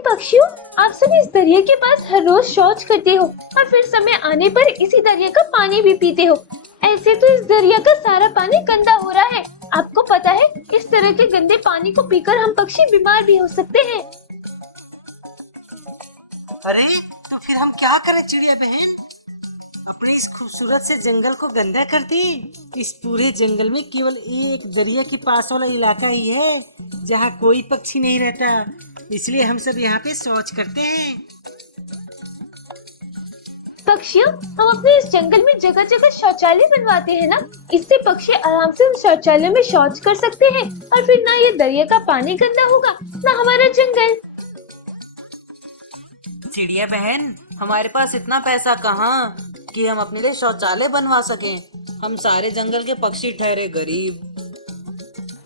पक्षियों, आप सब इस दरिया के पास हर रोज शौच करते हो और फिर समय आने पर इसी दरिया का पानी भी पीते हो। ऐसे तो इस दरिया का सारा पानी गंदा हो रहा है। आपको पता है, इस तरह के गंदे पानी को पीकर हम पक्षी बीमार भी हो सकते हैं। अरे तो फिर हम क्या करें चिड़िया बहन? अपने इस खूबसूरत से जंगल को गंदा कर दी। इस पूरे जंगल में केवल एक दरिया के पास वाला इलाका ही है जहाँ कोई पक्षी नहीं रहता, इसलिए हम सब यहाँ पे शौच करते हैं। पक्षियों, हम अपने इस जंगल में जगह जगह शौचालय बनवाते हैं ना, इससे पक्षी आराम से उन शौचालय में शौच कर सकते हैं और फिर ना ये दरिया का पानी गंदा होगा ना हमारा जंगल। चिड़िया बहन, हमारे पास इतना पैसा कहाँ कि हम अपने लिए शौचालय बनवा सकें। हम सारे जंगल के पक्षी ठहरे गरीब।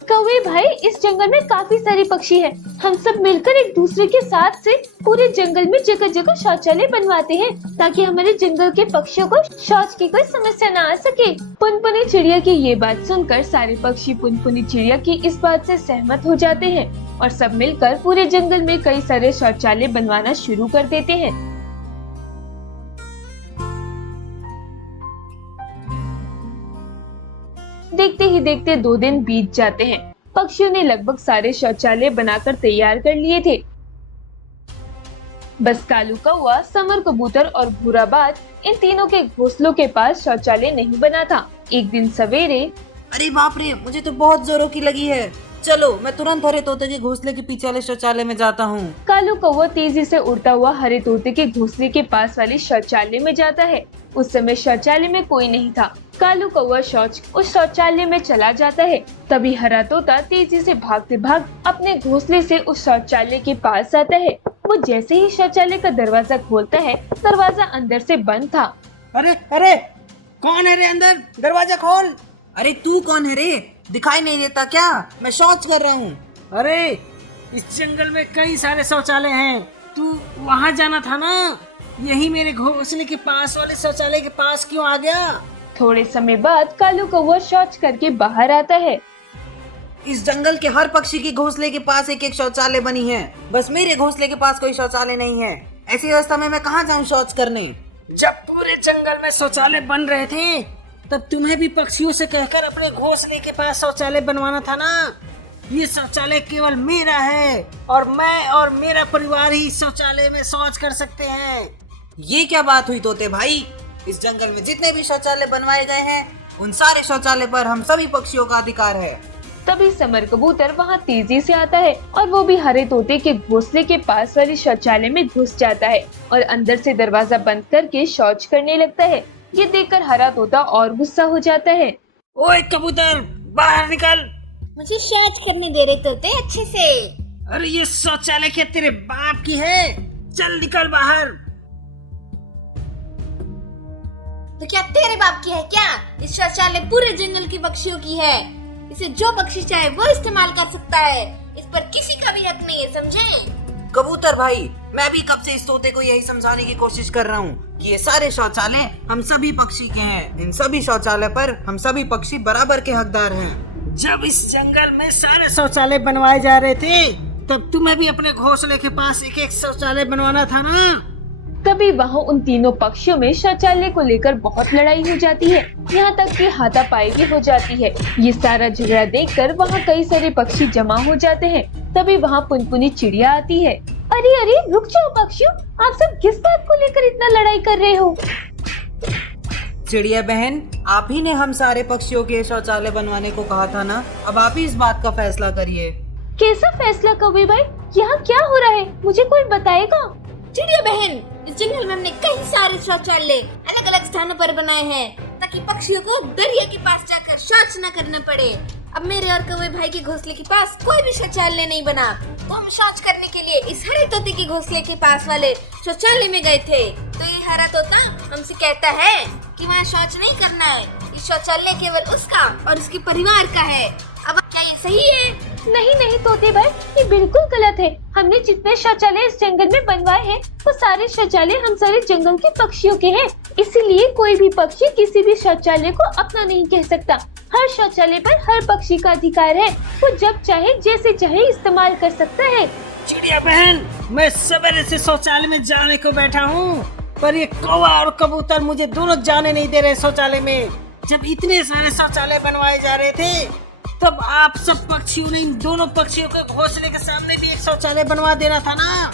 कौवे भाई, इस जंगल में काफी सारे पक्षी हैं। हम सब मिलकर एक दूसरे के साथ से पूरे जंगल में जगह जगह शौचालय बनवाते हैं ताकि हमारे जंगल के पक्षियों को शौच की कोई समस्या न आ सके। पुनपुनी चिड़िया की ये बात सुनकर सारे पक्षी पुनपुनी चिड़िया की इस बात से सहमत हो जाते हैं और सब मिलकर पूरे जंगल में कई सारे शौचालय बनवाना शुरू कर देते हैं। देखते ही देखते 2 दिन बीत जाते हैं। पक्षियों ने लगभग सारे शौचालय बनाकर तैयार कर लिए थे। बस कालू कौवा, समर कबूतर और भूरा बाज, इन तीनों के घोंसलों के पास शौचालय नहीं बना था। एक दिन सवेरे, अरे बाप रे, मुझे तो बहुत जोरों की लगी है। चलो, मैं तुरंत हरे तोते के घोंसले के पीछे वाले शौचालय में जाता हूँ। कालू कौवा तेजी से उड़ता हुआ हरे तोते के घोंसले के पास वाले शौचालय में जाता है। उस समय शौचालय में कोई नहीं था। कालू कौवा उस शौचालय में चला जाता है। तभी हरा तोता तेजी से भागते भाग अपने घोंसले से उस शौचालय के पास आता है। वो जैसे ही शौचालय का दरवाजा खोलता है, दरवाजा अंदर से बंद था। अरे अरे, कौन है रे अंदर? दरवाजा खोल। अरे तू कौन है रे? दिखाई नहीं देता क्या? मैं शौच कर रहा हूँ। अरे इस जंगल में कई सारे शौचालय हैं, तू वहाँ जाना था ना। यही मेरे घोंसले के पास वाले शौचालय के पास क्यों आ गया? थोड़े समय बाद कालू कौवा शौच करके बाहर आता है। इस जंगल के हर पक्षी के घोंसले के पास एक एक शौचालय बनी है, बस मेरे घोंसले के पास कोई शौचालय नहीं है। ऐसी व्यवस्था में मैं कहाँ जाऊँ शौच करने? जब पूरे जंगल में शौचालय बन रहे थे, तब तुम्हें भी पक्षियों से कहकर अपने घोंसले के पास शौचालय बनवाना था ना। ये शौचालय केवल मेरा है और मैं और मेरा परिवार ही शौचालय में शौच कर सकते हैं। ये क्या बात हुई तोते भाई? इस जंगल में जितने भी शौचालय बनवाए गए हैं, उन सारे शौचालय पर हम सभी पक्षियों का अधिकार है। तभी समर कबूतर वहाँ तेजी से आता है और वो भी हरे तोते के घोंसले के पास वाले शौचालय में घुस जाता है और अंदर से दरवाजा बंद करके शौच करने लगता है। ये देखकर हरा तोता और गुस्सा हो जाता है। ओए कबूतर, बाहर निकल। मुझे शौच करने दे रहे तोते अच्छे से। अरे ये शौचालय क्या तेरे बाप की है? चल निकल बाहर। तो क्या तेरे बाप की है क्या? इस शौचालय पूरे जंगल के पक्षियों की है। इसे जो पक्षी चाहे वो इस्तेमाल कर सकता है। इस पर किसी का भी हक नहीं है, समझे? कबूतर भाई, मैं भी कब से इस तोते को यही समझाने की कोशिश कर रहा हूँ कि ये सारे शौचालय हम सभी पक्षी के हैं। इन सभी शौचालय पर हम सभी पक्षी बराबर के हकदार हैं। जब इस जंगल में सारे शौचालय बनवाए जा रहे थे, तब तुम्हें भी अपने घोंसले के पास एक एक शौचालय बनवाना था ना। तभी वहाँ उन तीनों पक्षियों में शौचालय को लेकर बहुत लड़ाई हो जाती है, यहाँ तक कि हाथापाई भी हो जाती है। ये सारा झगड़ा देखकर वहाँ कई सारे पक्षी जमा हो जाते हैं। तभी वहाँ पुनपुनी चिड़िया आती है। अरे अरे, रुक जाओ पक्षियों, आप सब किस बात को लेकर इतना लड़ाई कर रहे हो? चिड़िया बहन, आप ही ने हम सारे पक्षियों के शौचालय बनवाने को कहा था ना। अब आप ही इस बात का फैसला करिए। कैसा फैसला कौवे भाई? यहाँ क्या हो रहा है, मुझे कोई बताएगा? चिड़िया बहन, इस जंगल में हमने कई सारे शौचालय अलग अलग स्थानों पर बनाए हैं ताकि पक्षियों को दरिया के पास जाकर शौच न करना पड़े। अब मेरे और कौवे भाई के घोंसले के पास कोई भी शौचालय नहीं बना, तो हम शौच करने के लिए इस हरे तोते के घोंसले के पास वाले शौचालय में गए थे। तो ये हरा तोता हमसे कहता है कि वहाँ शौच नहीं करना है। इस शौचालय केवल उसका और उसके परिवार का है। अब क्या ये सही है? नहीं नहीं तोते भाई, ये बिल्कुल गलत है। हमने जितने शौचालय इस जंगल में बनवाए हैं, वो सारे शौचालय हम सारे जंगल के पक्षियों के हैं। इसीलिए कोई भी पक्षी किसी भी शौचालय को अपना नहीं कह सकता। हर शौचालय पर हर पक्षी का अधिकार है। वो जब चाहे जैसे चाहे इस्तेमाल कर सकता है। चिड़िया बहन, मैं सवेरे से शौचालय में जाने को बैठा हूँ, पर ये कौवा और कबूतर मुझे दोनों जाने नहीं दे रहे शौचालय में। जब इतने सारे शौचालय बनवाए जा रहे थे, तब आप सब पक्षियों ने इन दोनों पक्षियों के घोंसले के सामने भी एक शौचालय बनवा देना था ना,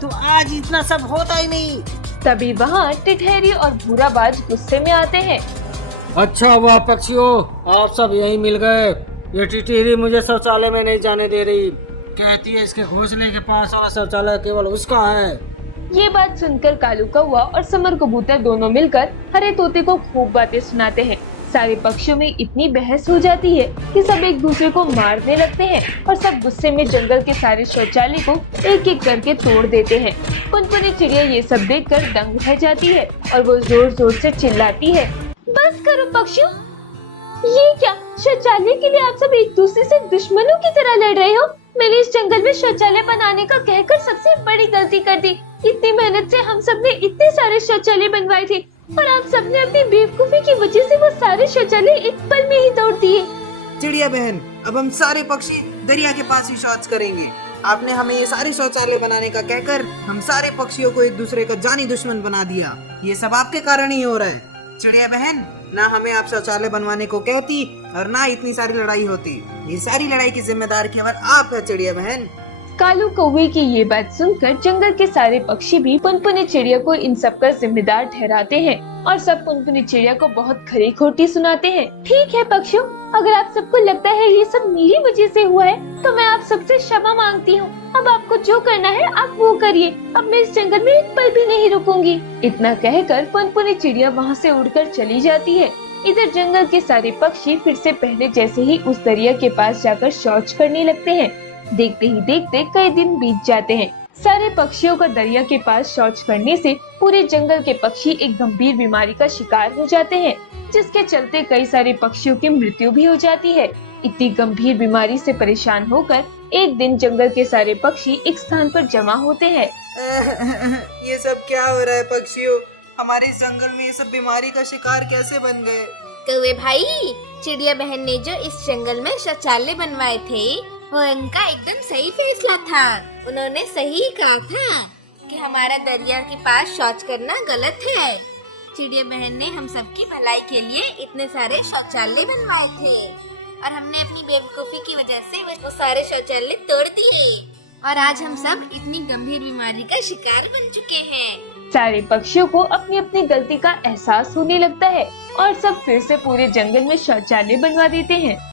तो आज इतना सब होता ही नहीं। तभी वहाँ टिटहरी और भूराबाज गुस्से में आते हैं। अच्छा हुआ पक्षियों, आप सब यहीं मिल गए। ये टिटहरी मुझे शौचालय में नहीं जाने दे रही, कहती है इसके घोंसले के पास वाला शौचालय केवल उसका है। ये बात सुनकर कालू कौवा और समर कबूतर दोनों मिलकर हरे तोते को खूब बातें सुनाते हैं। सारे पक्षियों में इतनी बहस हो जाती है कि सब एक दूसरे को मारने लगते हैं और सब गुस्से में जंगल के सारे शौचालय को एक एक करके तोड़ देते हैं। पुनपुनी चिड़िया ये सब देखकर दंग रह जाती है और वो जोर जोर से चिल्लाती है, बस करो पक्षियों, ये क्या शौचालय के लिए आप सब एक दूसरे से दुश्मनों की तरह लड़ रहे हो। मैंने इस जंगल में शौचालय बनाने का कहकर सबसे बड़ी गलती कर दी। इतनी मेहनत से हम सब ने इतने सारे शौचालय बनवाए थे और आप सबने अपनी बेवकूफी की वजह से वो सारे शौचालय एक पल में ही तोड़ दिए। चिड़िया बहन, अब हम सारे पक्षी दरिया के पास ही शौच करेंगे। आपने हमें ये सारे शौचालय बनाने का कहकर हम सारे पक्षियों को एक दूसरे का जानी दुश्मन बना दिया। ये सब आपके कारण ही हो रहा है। चिड़िया बहन, ना हमें आप शौचालय बनवाने को कहती और ना इतनी सारी लड़ाई होती। ये सारी लड़ाई की जिम्मेदार केवल आप है चिड़िया बहन। कालू कौवे की ये बात सुनकर जंगल के सारे पक्षी भी पुनपुनी चिड़िया को इन सब का जिम्मेदार ठहराते हैं और सब पुनपुनी चिड़िया को बहुत खरी खोटी सुनाते हैं। ठीक है पक्षियों, अगर आप सबको लगता है ये सब मेरी वजह से हुआ है तो मैं आप सबसे क्षमा मांगती हूँ। अब आपको जो करना है आप वो करिए। अब मैं इस जंगल में एक पल भी नहीं रुकूंगी। इतना कहकर पुनपुनी चिड़िया वहाँ से उड़कर चली जाती है। इधर जंगल के सारे पक्षी फिर से पहले जैसे ही उस दरिया के पास जाकर शौच करने लगते हैं। देखते ही देखते कई दिन बीत जाते हैं। सारे पक्षियों का दरिया के पास शौच करने से पूरे जंगल के पक्षी एक गंभीर बीमारी का शिकार हो जाते हैं, जिसके चलते कई सारे पक्षियों की मृत्यु भी हो जाती है। इतनी गंभीर बीमारी से परेशान होकर एक दिन जंगल के सारे पक्षी एक स्थान पर जमा होते हैं। ये सब क्या हो रहा है पक्षियों? हमारे जंगल में ये सब बीमारी का शिकार कैसे बन गए? कौवे भाई, चिड़िया बहन ने जो इस जंगल में शौचालय बनवाए थे वो उनका एकदम सही फैसला था। उन्होंने सही कहा था कि हमारा दरिया के पास शौच करना गलत है। चिड़िया बहन ने हम सबकी भलाई के लिए इतने सारे शौचालय बनवाए थे और हमने अपनी बेवकूफी की वजह से वो सारे शौचालय तोड़ दिए और आज हम सब इतनी गंभीर बीमारी का शिकार बन चुके हैं। सारे पक्षियों को अपनी अपनी गलती का एहसास होने लगता है और सब फिर से पूरे जंगल में शौचालय बनवा देते हैं।